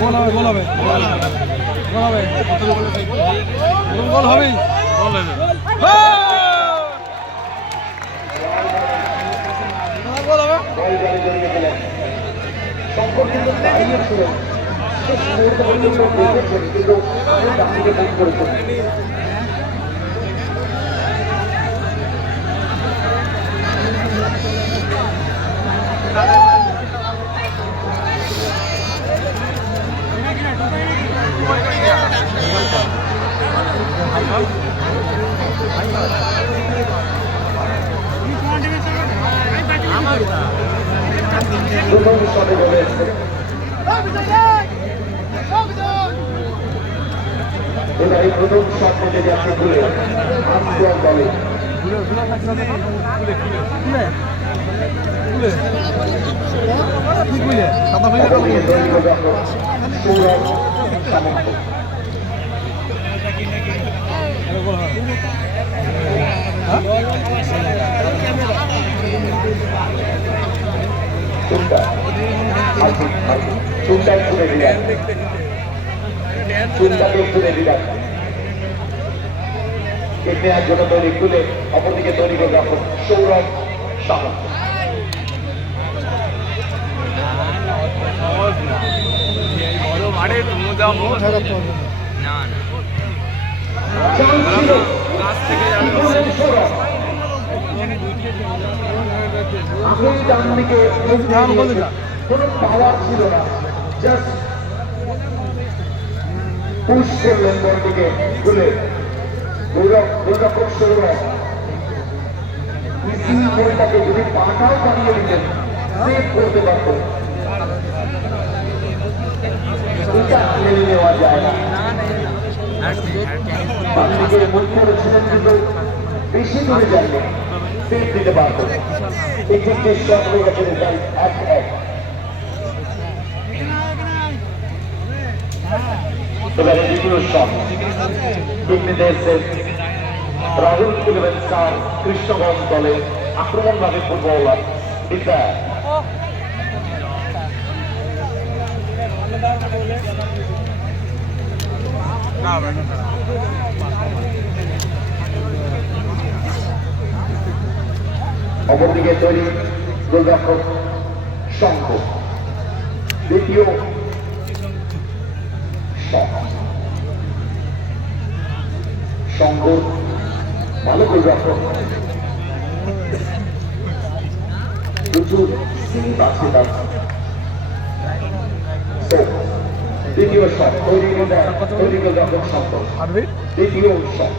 গোল হবে গোল হবে। গোল হবে। গোল হবেই গোল হবে। এবার এই প্রথম শট নিতে যাচ্ছে ঘুরে আমসিয়ার দলে সাদা খুলে অপরদিকে দৈনিক যখন সৌরভ সামন্ত গোল হবে চুনটাই তুলে দিলেন চুনটাকে তুলে দিলেন কেটে জন্য তৈরি খুলে অপরদিকে তৈরি করে যখন সৌরভ তুমি না না কাছ থেকে কোনো পাওয়ার ছিল না। জাস্ট পুশ করলেন বলটিকে খুলে গৌরব সৌরভ ইসি বলটাকে যদি পাটাও বানিয়ে দিতেন। সেভ করতে পারত। এটা মেনে নেওয়া যায় না। কিন্তু বেশি দূরে যায়নি। সেভ দিতে পারত। একটি শট হয়ে গেছে রেজাল্ট এক এক। এবারে দ্বিতীয় শট নির্দেশের রাহুল ইলেভেন স্টার কৃষ্ণগঞ্জ দলে আক্রমণভাবে ফুটবলার বিদ্যা। অপরদিকে তৈরি গোলরক্ষক শঙ্খ। দ্বিতীয় শঙ্খ। ভালো গোলরক্ষক প্রচুর সিপ আছে তার। দ্বিতীয় শট তৈরি গোলরক্ষক শঙ্খ। দ্বিতীয় শট